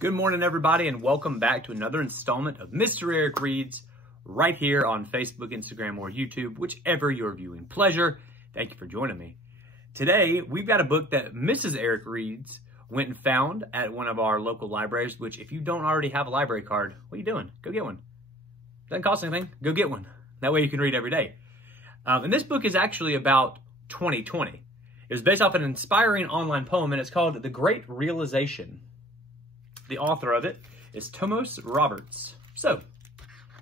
Good morning, everybody, and welcome back to another installment of Mr. Eric Reads right here on Facebook, Instagram, or YouTube, whichever your viewing pleasure. Thank you for joining me. Today, we've got a book that Mrs. Eric Reads went and found at one of our local libraries, which if you don't already have a library card, what are you doing? Go get one. Doesn't cost anything. Go get one. That way you can read every day. And this book is actually about 2020. It was based off an inspiring online poem, and it's called The Great Realization. The author of it is Tomos Roberts. So,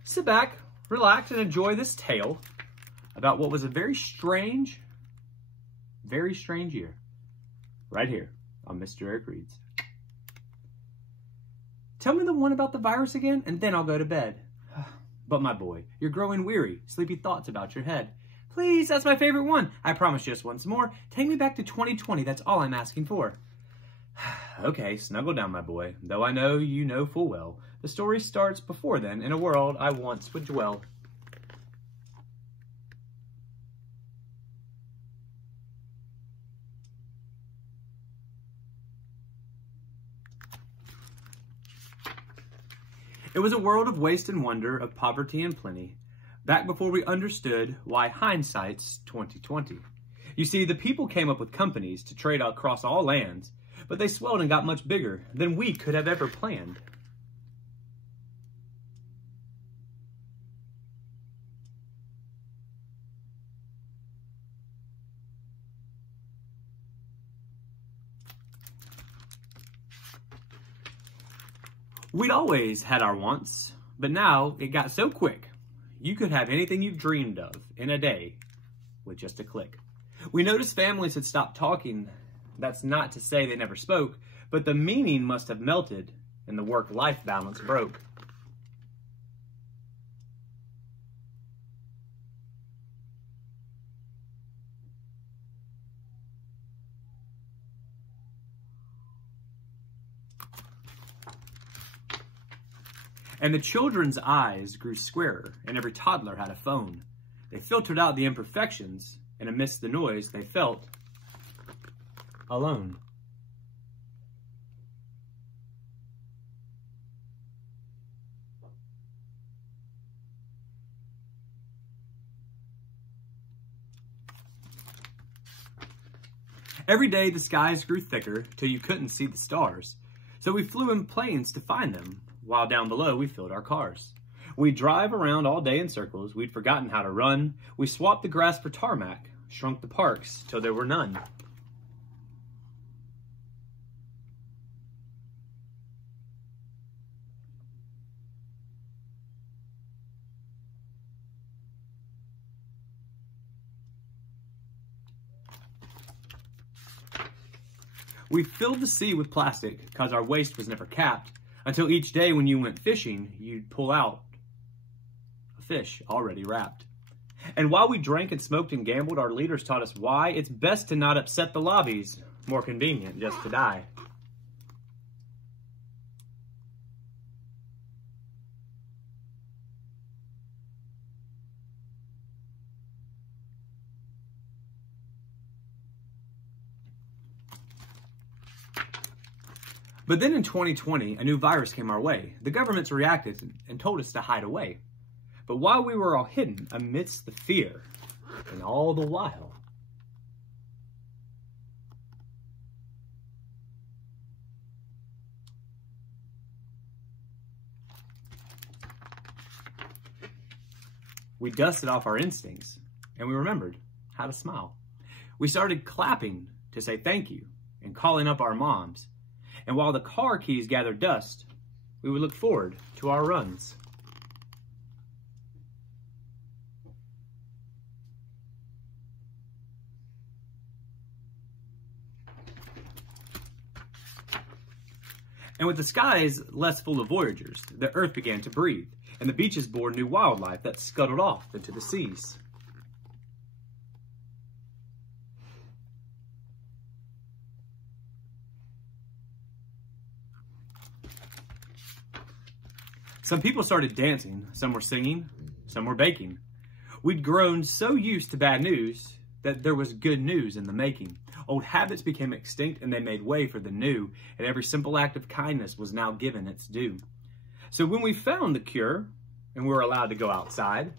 sit back, relax, and enjoy this tale about what was a very strange year. Right here on Mr. Eric Reads. Tell me the one about the virus again, and then I'll go to bed. But my boy, you're growing weary, sleepy thoughts about your head. Please, that's my favorite one. I promise just once more. Take me back to 2020, that's all I'm asking for. Okay, snuggle down, my boy, though I know you know full well. The story starts before then, in a world I once would dwell. It was a world of waste and wonder, of poverty and plenty, back before we understood why hindsight's 2020. You see, the people came up with companies to trade across all lands, but they swelled and got much bigger than we could have ever planned. We'd always had our wants, but now it got so quick, you could have anything you've dreamed of in a day with just a click. We noticed families had stopped talking. That's not to say they never spoke, but the meaning must have melted and the work-life balance broke. And the children's eyes grew squarer, and every toddler had a phone. They filtered out the imperfections, and amidst the noise, they felt alone. Every day the skies grew thicker till you couldn't see the stars. So we flew in planes to find them, while down below we filled our cars. We'd drive around all day in circles, we'd forgotten how to run. We swapped the grass for tarmac, shrunk the parks till there were none. We filled the sea with plastic, cause our waste was never capped, until each day when you went fishing, you'd pull out a fish already wrapped. And while we drank and smoked and gambled, our leaders taught us why it's best to not upset the lobbies, more convenient just to die. But then in 2020, a new virus came our way. The governments reacted and told us to hide away. But while we were all hidden amidst the fear, and all the while, we dusted off our instincts, and we remembered how to smile. We started clapping to say thank you and calling up our moms. And while the car keys gathered dust, we would look forward to our runs. And with the skies less full of voyagers, the earth began to breathe, and the beaches bore new wildlife that scuttled off into the seas. Some people started dancing, some were singing, some were baking. We'd grown so used to bad news that there was good news in the making. Old habits became extinct and they made way for the new, and every simple act of kindness was now given its due. So when we found the cure and we were allowed to go outside,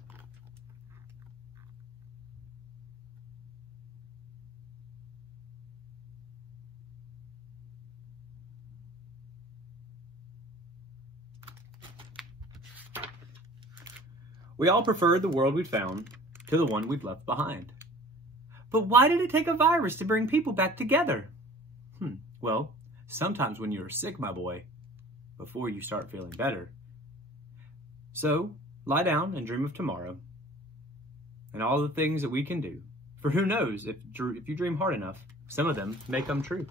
we all preferred the world we'd found to the one we'd left behind. But why did it take a virus to bring people back together? Well, sometimes when you're sick, my boy, before you start feeling better. So, lie down and dream of tomorrow and all the things that we can do. For who knows, if you dream hard enough, some of them may come true.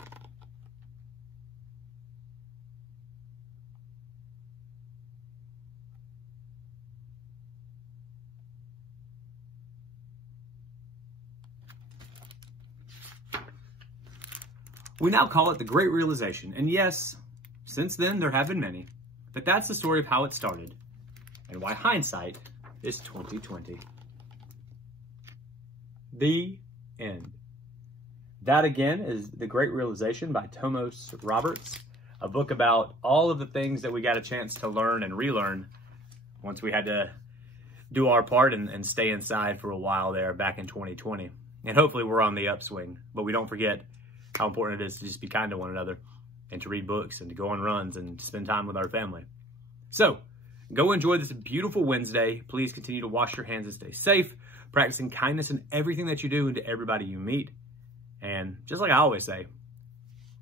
We now call it the Great Realization, and yes, since then there have been many, but that's the story of how it started and why hindsight is 20/20. The end. That again is The Great Realization by Tomos Roberts, a book about all of the things that we got a chance to learn and relearn once we had to do our part and stay inside for a while there back in 2020. And hopefully we're on the upswing, but we don't forget how important it is to just be kind to one another and to read books and to go on runs and to spend time with our family. So, go enjoy this beautiful Wednesday. Please continue to wash your hands and stay safe, practicing kindness in everything that you do and to everybody you meet. And just like I always say,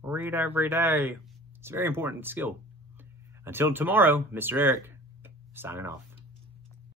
read every day. It's a very important skill. Until tomorrow, Mr. Eric, signing off.